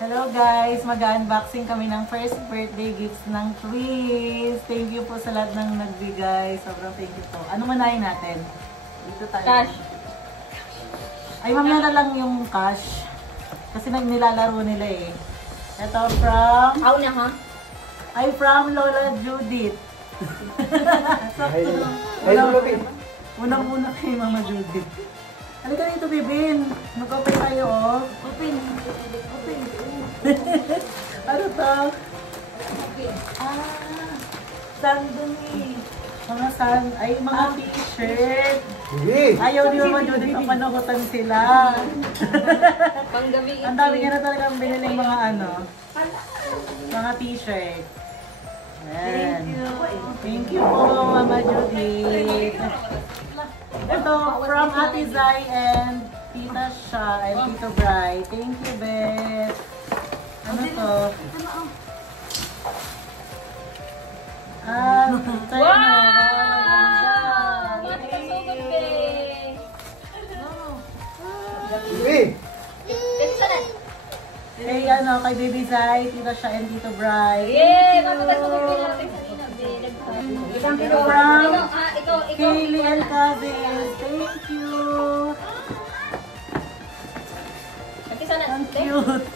Hello guys! Mag-unboxing kami ng first birthday gifts ng Twins. Thank you po sa lahat ng nagbigay. Sobrang thank you po. Ano manahin natin? Dito tayo. Cash. Ay, mamaya na lang yung cash. Kasi nilalaro nila eh. Ito from... Ako na ha? Ay, from Lola Judith. Unang-una kay Mama Judith. Halika dito, Bibin. Mag-open tayo, oh. Open. Ano to? Sanduni. Mga t-shirt. Ayaw ni Mama Judith ang panakutan sila. Panggabi. Ang dami niya na talagang biniling mga t-shirt. Thank you. Thank you po, Mama Judith. Ito, from Ate Zai and Tita Sha and Tito Bri. Thank you, Beth. Ano to? Wow! Kay kay Baby Zai, Tita Sha and Tito Bri. Yay! Magpapasugod natin sa inyo. From Kaylee and Kavin. Thank you. Ang cute.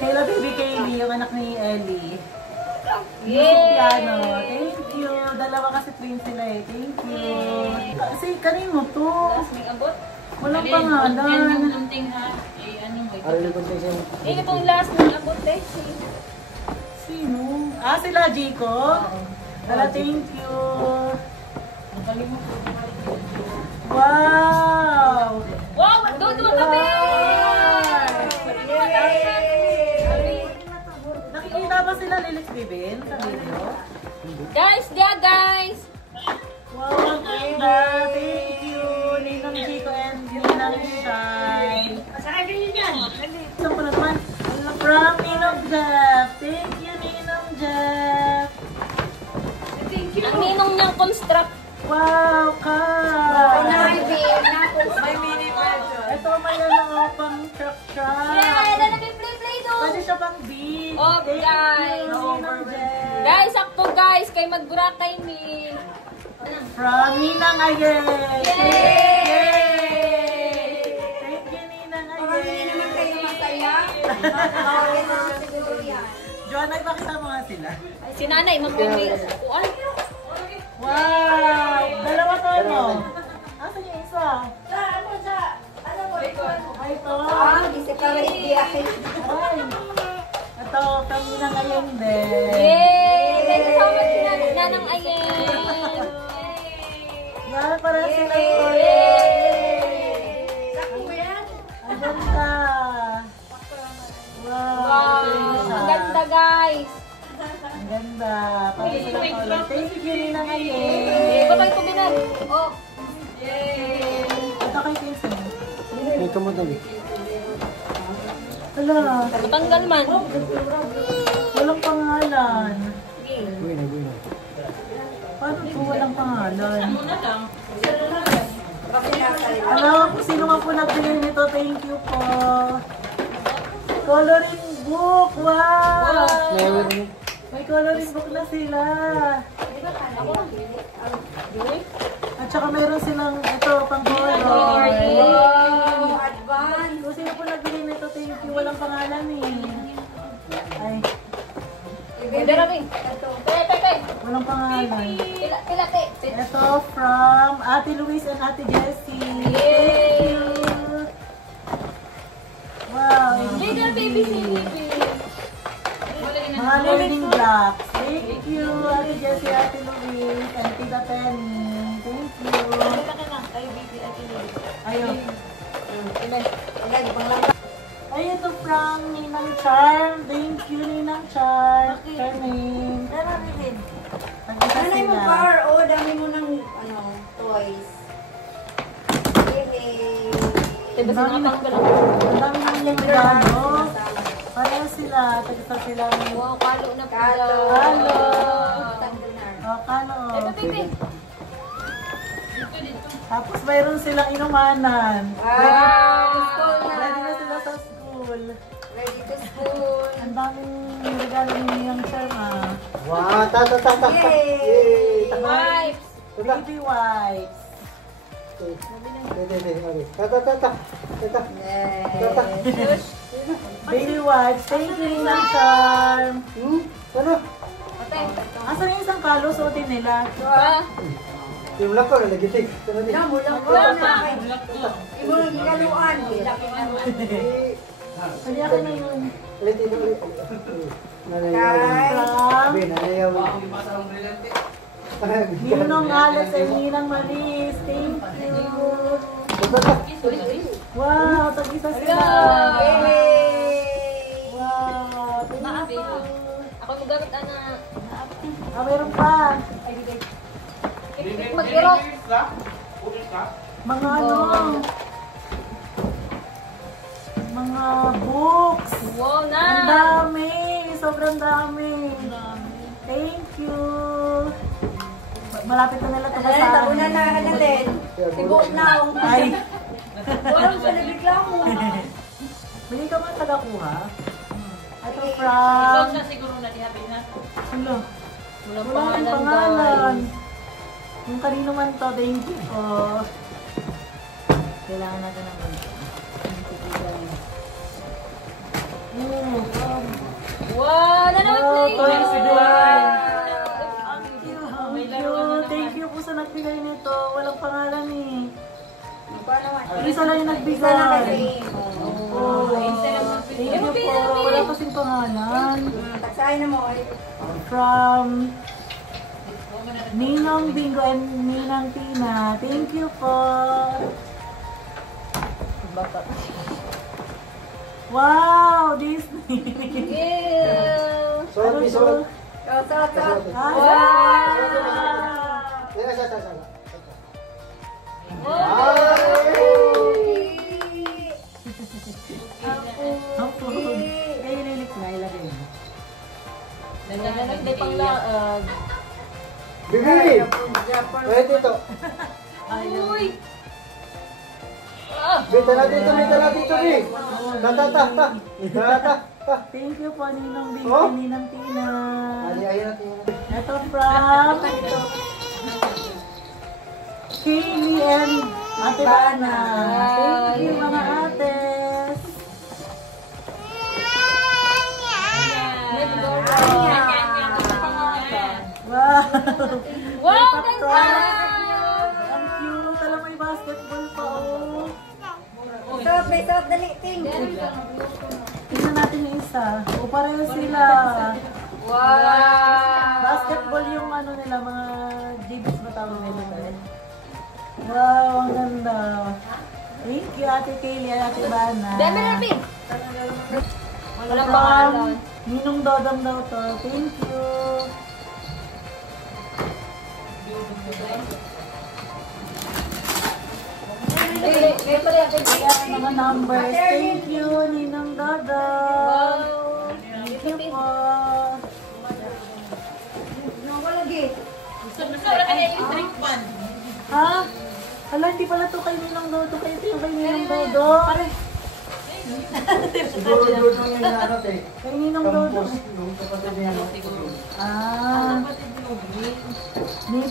Kayla Baby Kaylee, yung anak ni Ellie. Piano. Thank you. Dalawa kasi twins sila eh. Thank you. Kasi kanino to? Walang pangalan. Itong last ng abot eh. Sino? Sila Jico? Dala, thank you. Wow! Wow! Doon kami! Nakikita ba sila Lilis Bibin sa video? Guys! Wow, ang ganda! Thank you! Ninang Jico and Ninang Shai. Saan pa naman? From Ninong Jeff. Thank you, Ninong Jeff. Ang ninong niyang construct. Wow, ka! May mini version. Ito may pang truck. Yeah! Play doon! Pwede siya pang big. Oh, guys! Ninong Jeff. Guys, sakto guys! Kay mag-Boracay ni... From Ninang Ayay! Yay! Thank you, Ninang Ayay! Joanna, ipakita mo nga sila. Si nanay, mag-uwi. Wow! Dalawa to, no? Asan yung isa? Ay, ito. Ay. Ito, kami na ngayon din. Yay! May kasama si nanang Ayen. Yan, para sila. Ang ganda. Wow! Ang ganda guys! Ang ganda. Para sila Paula. Thank you, Nina ngayon. Batay ko binan. Oh! Yay! Ito kay Kinsin. May kamutan eh. Hala. Matanggal man. Walang pangalan. Buhay na. Paano ito walang pangalan? Hello, kung sino nga po nagbili nito, thank you po. Coloring book! Wow! May coloring book na sila. At saka mayroon silang ito, pang color. Wow! Kung sino po nagbili nito, thank you. Walang pangalan eh. Ay, walang pangalan. Pilate. Ito from Ate Luis and Ate Jessie. Yay! Wow! Jada baby Mga learning blocks. Thank you, Ate Jessie, Ate Luis, and Tita Penny. Thank you. Ayun. Ay, ito from Ninang Charm. Thank you, Ninang Charm. Charming. Pag-isa Nanay mo sila. car, dami mo ng toys. Yay! Diba Ang dami sinatanggal ako? Ang dami naman yung regalo. Pareho sila. Tag-isa silang... Wow, kalo na po. Kalo. Kalo. Tandunar. Kano. Ito, baby. Tapos mayroon silang inumanan. Wow! Ready na sila sa school. Ready to school. Ang daming regalo ni Yang Sharma. Wow, ta. Yay! Wipes. Baby wipes. Ta. Yes. Baby wipes. Thank you, Ninang Charm. Ano? Ate. Asan yung isang kalo? Suotin nila. Ah. Yung lang ko, nagitig. Mulang ko na kay. Ibo nang gigaluan. Haliyakan na yun. Ulit. Kay. Sabi, nanayaw. Ninong Alex and Ninang Maris. Thank you. Wow, tag-isa sila. Yay! Wow, thank you. Ako magamit, anak. Meron pa. Mag-irok. Mga ano, mga books. Wow, na. Ang dami. Sobrang dami. Thank you. Malapit na nila ito Ano sa tabunan na ka na din. Tibok na. Ay, Walang sa nabiglang mo. bili ka man tagakuha. Ito from... siguro na dihabi na. Hello. Walang Wala rin pangalan, pangalan. guys. Yung kanino man to, thank you po. Kailangan natin ng ganito. Wow, nanawit na Oh, yun. toys din. May Thank you. Thank you po sa nagbigay nito. Walang pangalan eh. Paano man? Isa lang yung Isa nagbigay. na kasi. Oh, thank you po. Wala kasing pangalan. Taksahin na mo. From Ninong Bingo and Ninang Tina. Thank you po. Wow! Disney! Yeah. Suot, suot. Sot. Wow! Opo. Kaya lilik na ilagay mo. Nanganak may panglaag. Bibili! Pwede ito. Uy! Ah! Bita na dito, Bi. Ta. Thank you po, Ninong Bingo Oh? and Ninang Tina. Ayun natin. Ito from Kaylee and Ate Bana. Thank you, mga ates. Wow! Wow, May ganda! pa-cross. Ang cute. Alam mo, may basketball pa, oh. May sot, dali, ting. Tingnan natin yung isa. O, pareho sila. Wow! Basketball yung ano nila, mga jibs ba tawag nila? Wow, ang ganda. Thank you, Ate Kaylee at Ate Bana. Dami na, Pink! Walang From pangalan. Ninong Dodong daw to. Thank you. May pala yung Ayan, mga numbers. Thank you, Ninong Dodong. Wow! Thank you po. Wala lagi. Ha? Hala, hindi pala to kay Ninong Dodong. Kaya ito yung kay Ninong Dodong. Siguro doon yung inaanot eh. Kay Ninong Dodong. Campus, yung kapatid niya. Ah.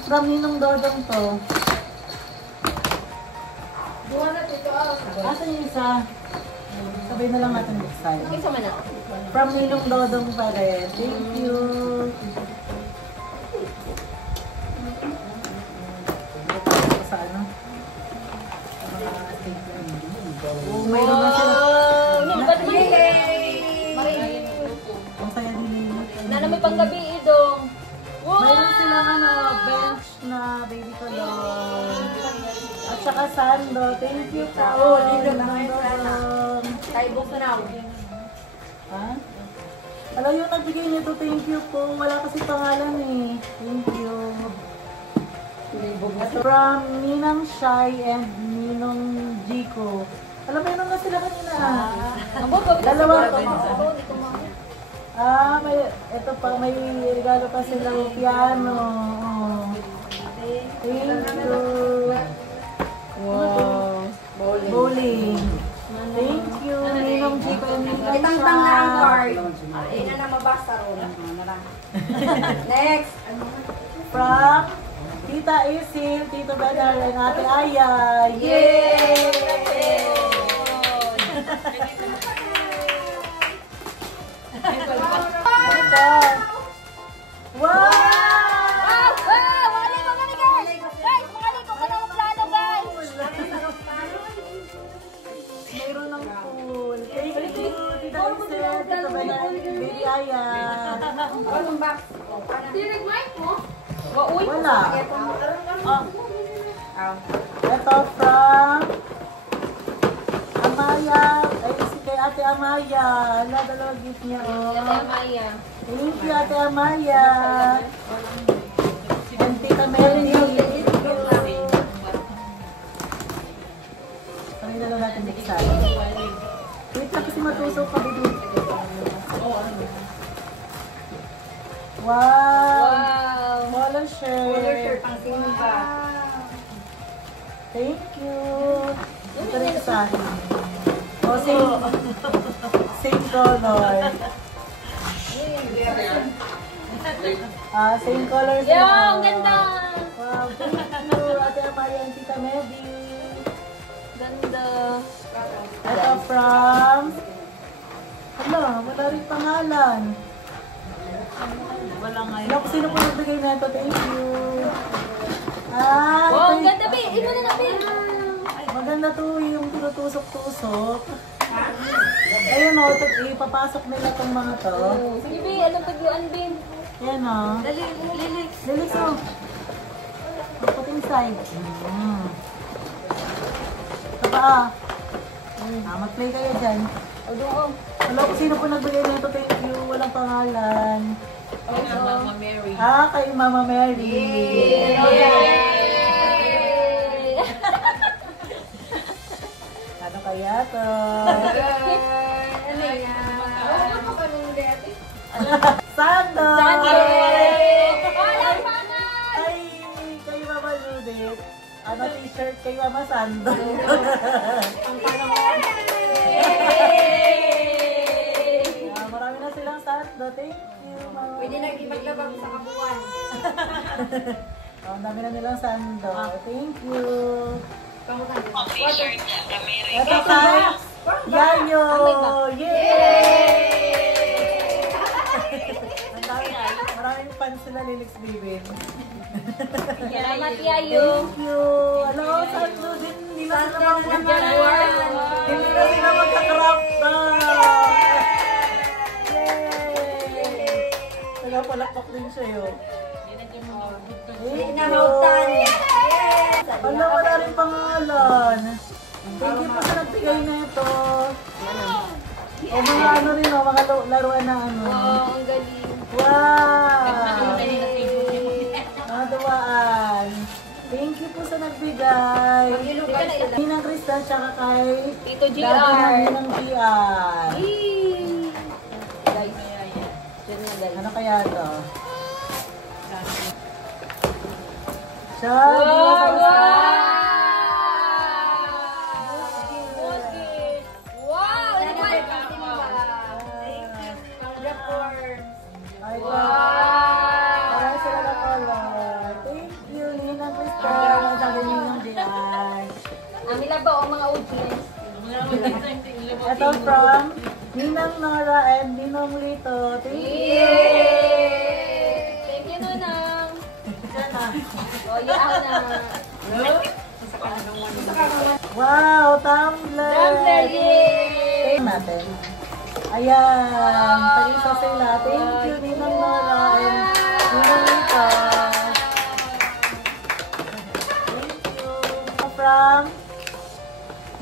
From Ninong Dodong to. Asan yung isa? Sabay na lang natin next time. Isa man na. From Ninong Dodong pa rin. Thank you. Sa ano? Sa mga stapler. Oh, mayroon na sila. Ba't mo Ang saya din nila. na naman pang gabi, idong. Wow! Mayroon silang ano, bench na baby cologne. At saka sando. Thank you po. Oo, dito na Ninong kayo sana. Dodong. Tayo buksan na ako. Ha? Alam yung nagbigay nito, thank you po. Wala kasi pangalan eh. Thank you. From Ninang Shai and Ninong Jico. Alam mo, yun na sila kanina. Ang bobo, Dalawa ito. to. May, ito pa, may regalo pa silang piano. Oh. Thank you. Wow. Bowling. Thank you, Ninong Ninong Chico and Ninong Itang-tang na ang Cha. card. Ay na na mabasa ron. Next. From Tita Isil, Tito Benar, and Ate Aya. Yay! Ito. Wow! Wow! Wow! Magaling, guys! Guys, magaling ko ka ng plano, guys! Mayroon ng pool. Thank you, Tita Isil, Tito Benar, and Baby Aya. Welcome back. Wala. Ah. Ito from Amaya. Ay, si kay Ate Amaya. Wala, dalawang gift niya. Oh. Maya. Thank you, Ate Amaya. And Tita Mary. Kami na lang natin buksan. Wait lang kasi matusok ka dito. Wow! Wow! Polo Color shirt. shirt pang simba. Thank you. Ito rin sa akin. Oh, same color. Same color sila. Yeah, ang ganda! Wow, thank you. Ate Amaya and Tita Medi. Ganda. Ito from... Hala, wala rin pangalan. Wala nga yun. Sino po nagbigay na ito? Thank you. Wow, ang ito ganda, Bin! Ito na natin! maganda to yung tinutusok-tusok. Ayun o, ipapasok nila itong mga to. Sige, Bin! Anong pagluan, Bin? Ayan o. Dali, Lilix! Lilis o. Put inside. Ito pa mag-play kayo dyan. O, doon. Hello, kung sino po nagbigay nito, thank you. Walang pangalan. Mama Mary. Kay Mama Mary. Yay! Ano kaya to? Ano yan? Ano pa kaming dati? Sando! Walang pangalan! Ay, kay Mama Judith. T-shirt kay Mama Sando. Marami na silang sando. Thank you, Mama. Pwede nang ipaglabag sa kabuuan. Ang dami na nilang sando. Thank you. T-shirt. Ito kay Yayo! Yay! Maraming fans sila Lilix Bibin. Salamat, Yayo. Thank you! Hello, Sando din. Hindi na sila magkakrafta. Yay! Nagapalakpak din siya yun. Thank you! Wala, wala rin pangalan. Thank you po sa nagbigay na ito. O mga ano rin o, mga laruan na ano. Wow, ang galing. Wow! Mga duwaan. Thank you po sa nagbigay. Ninang Crystal tsaka kay Tito Daddy GR. Ninang GR. Yee! Guys, dyan na guys. Ano kaya ito? Chad! Wow! Ay, parang sila na color. Thank you, Ninang Crystal. Ang sabi Ninang GR. Ang nila ba o mga audience? Ito from Ninang Nora and Ninong Lito. Thank you. Yay! Thank you, Nunang. O, yaan na. Wow, tumbler! Tumbler, yay! Natin. Ayan, tag-isa sila. Thank you, Ninang Nora and Ninong Lito. Thank you. From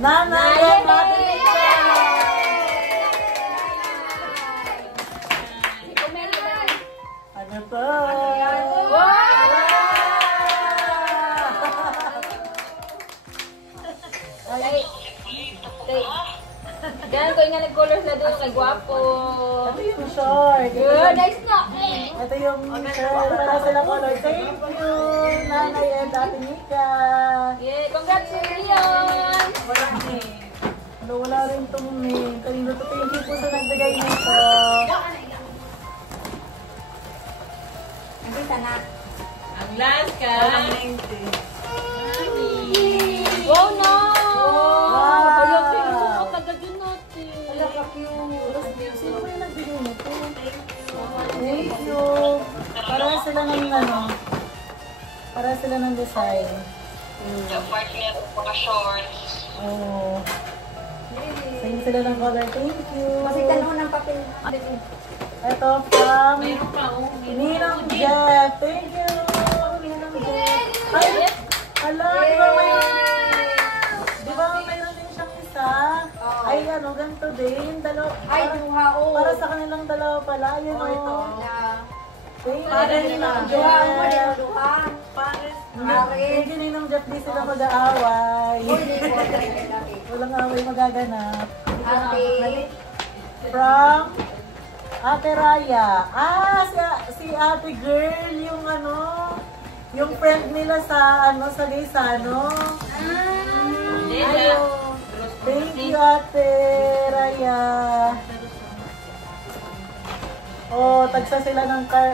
Nanay and Ate Lita. Ano to? Ganun ko nga nag-colors na doon kay Guwapo. Ito yung short. Good, nice na. Ito yung shirt. Para sila color. Thank you, Nanay and Ate Nika. Yeah, congratulations! Wala rin itong name. Kanino to? Thank you po sa nagbigay nito. Nakita na. Ang last ka. Wow, no! Wow! Hala, kayo. Kagad yun natin. Hala, ka-cute. Sino ba yung nagbigay nito? Thank you. Para sila ng ano. Para sila ng design. Oh. Same sila ng color. Thank you. Kasi tanong ng papel. Ito from Mayroon pa, oh. Ninang Jeff. Thank you. Ninang Jeff. Ay! Hala, di ba mayroon din siyang isa? Ay, ano, ganito din. Dalawa. Ay, duha, oh. Para sa kanilang dalawa pala. Yun, Oh, ito. oh. Thank Para you, din Ninang ang duha mo, din Jeff. ang duha. Thank you, Ninang Jeff. Di sila mag-aaway. Walang away magaganap. Ate. From Ate Raya. Si Ate Girl, yung ano, yung friend nila sa ano, sa Lisano. Ayo. Thank you, Ate Raya. Oh, tagsa sila ng car.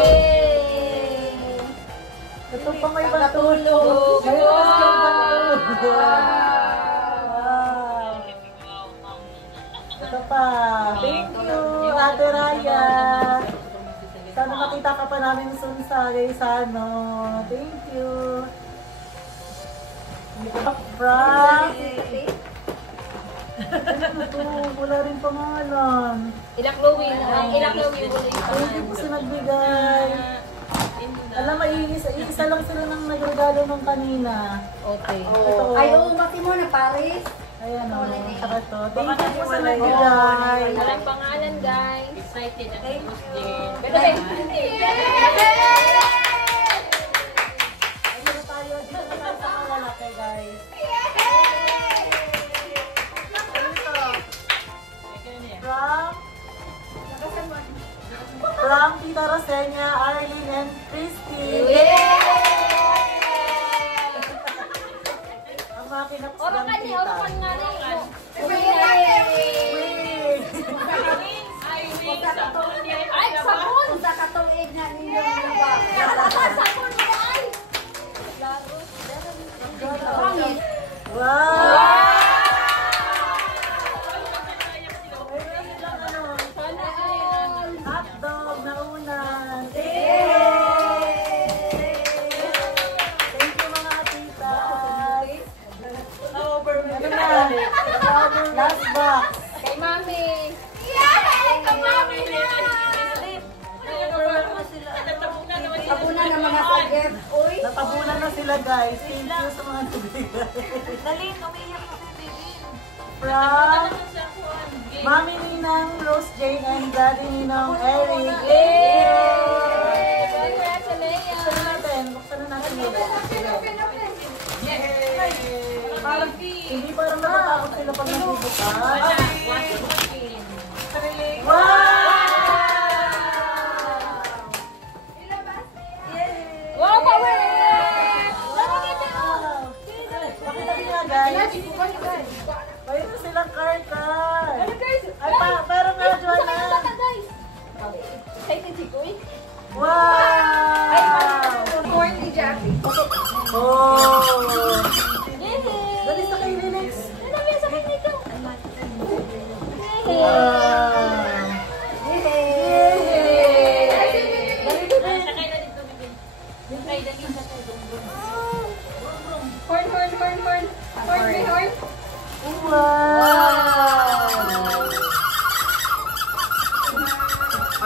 Yay! Ito pa may pantulog. Mayroon pa silang pantulog. Wow. Ito pa. Thank you, Ate Raya. Sana makita ka pa namin soon sa Gaisano. Thank you. From... Ano to? Wala rin pangalan. Ilang Louie na. Ilang Louie mo Thank you po sa nagbigay. Alam, isa lang sila nang nagregalo nung kanina. Okay. Ito. Ay, oo, mati mo na, Paris. Ayan o. Saka to. Thank you po sa nagbigay. Walang pangalan, guys. Excited at gusto din. Pero, babe. Dito tayo sa malalaki, guys. From Tita Rosenia, Arlene, and Christy. Ang mga kinaps Oro ng ka niya, oro ka nga rin. Ay, sabon! Sa katuig na ninyo mga ba? Sabon mo ay! Pangit. Wow! Hotdog na unan. Thank you mga tita. Ano na? Last box. Kay Mami. Tabunan naman na sa gift. Uy! Natabunan na sila guys. Thank you sa mga nagbigay. Dalhin, umiyak na si Baby. From Mami Ninang Rose Jane and Daddy Ninang Eric. Congratulations! Buksan na natin. Buksan na natin ulit. Parang, hindi parang natatakot sila pag nagbubukas. Wow! Wow, power! Pakita nila guys. Mayroon silang card. Ay, parang nga, Joanna. Excited si Kuy? Wow! Corn ni Jackie. Oh! Yay! Dali sa kay Linux. Ano ba yung sakit nito? Wow! Horn, horn, horn, horn. Horn, may horn. Wow!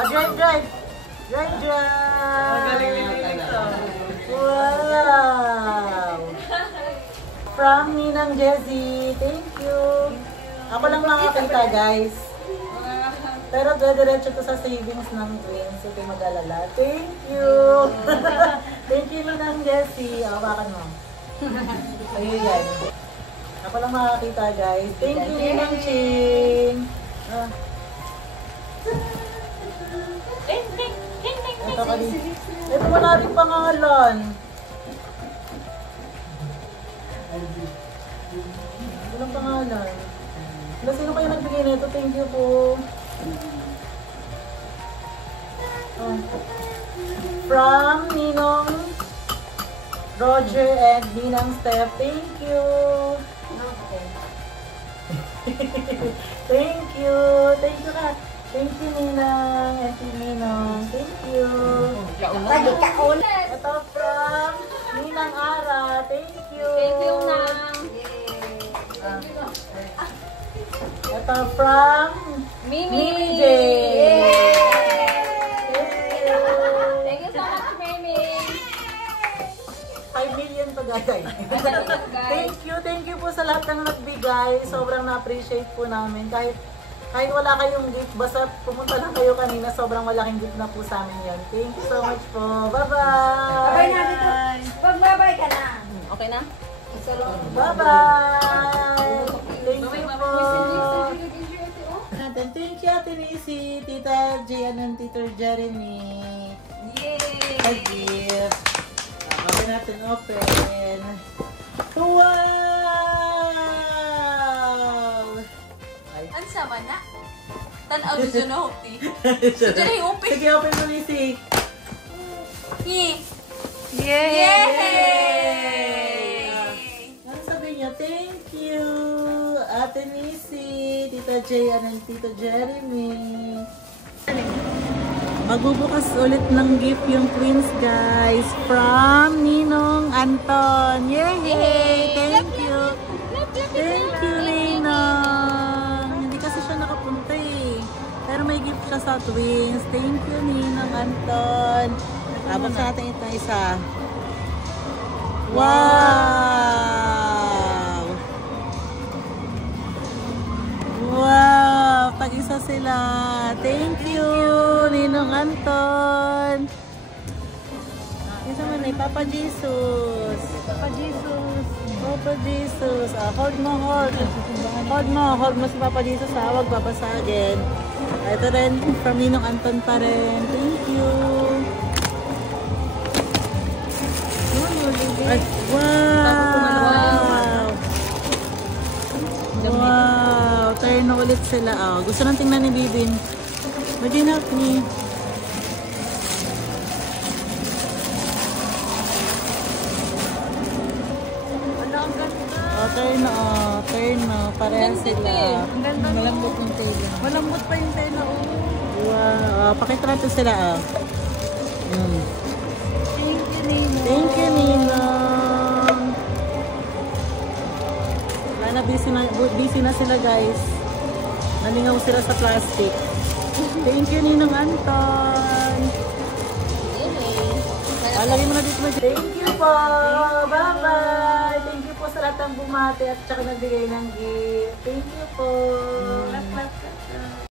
Drive, drive! Drive, drive! Wow! From Ninang Jessie. Thank you. Ako lang makakita, guys. Pero diretso to sa savings ng twins. So, kayo mag-alala. Thank you! Thank you, Ninang Jessie. Awakan mo. Ayun yan. Ako lang makakita, guys. Thank you, Ninang Ching. Ito ka din. Ito wala rin pangalan. pangalan. Wala, sino kayo nagbigay nito? Thank you po. Oh. From Ninong Roger and Ninang Steph. Thank you. Thank you. Thank you ka. Thank you, Ninang. Auntie Ninong. Thank you. Lagi ka ulit. Ito from Ninang Ara. Thank you. Thank you, Nang. Ito from Mimi. J. Thank you so much, Mimi. 5 million to guys. Thank you po sa lahat ng nagbigay. Sobrang na-appreciate po namin. Kahit wala kayong gift, basta pumunta lang kayo kanina, sobrang malaking gift na po sa amin yun. Thank you so much po. Bye-bye! Babay na dito. Magbabay ka na. Okay na? Bye-bye! Thank you po! Thank you, Ate Nisi, Tita J, and Tito Jeremy. Yay! A gift. Kami natin open. Wow! Ang sama na. Tanaw dito na hukti. Sige, open. Sige, open mo, Nisi. Yay! Ano sabi niya? Thank you, Ate Nisi, Tita J, and Tito Jeremy. Magbubukas ulit ng gift yung twins, guys, from Ninong Anton. Yay! Thank you! Thank you, Ninong! Hindi kasi siya nakapunta eh. Pero may gift siya sa twins. Thank you, Ninong Anton. Abot sa atin ito isa. Wow! Wow! Tag-isa sila. Thank you, Ninong Anton. Isa man ay Papa Jesus. Papa Jesus. Papa Jesus. Hold mo, hold. Hold mo si Papa Jesus. Huwag babasagin. Ito rin, from Ninong Anton pa rin. Thank you. Ay, wow! Wow! Turn na ulit sila. Oh, gusto nang tingnan ni Bibin. Bagay na ni. Oh, turn na. Oh, turn na. Pareha sila. Ang ganda. Malambot yung tela. Malambot pa yung tela. Oh. Wow! Oh, pakita natin sila. Oh. Thank you, Ninong. Wala na, busy na sila, guys. Nalingaw sila sa plastic. Thank you, Ninong Anton. Lagay mo na dito. Thank you po. Bye-bye. Thank you po sa lahat ng bumati at saka nagbigay ng gift. Thank you po.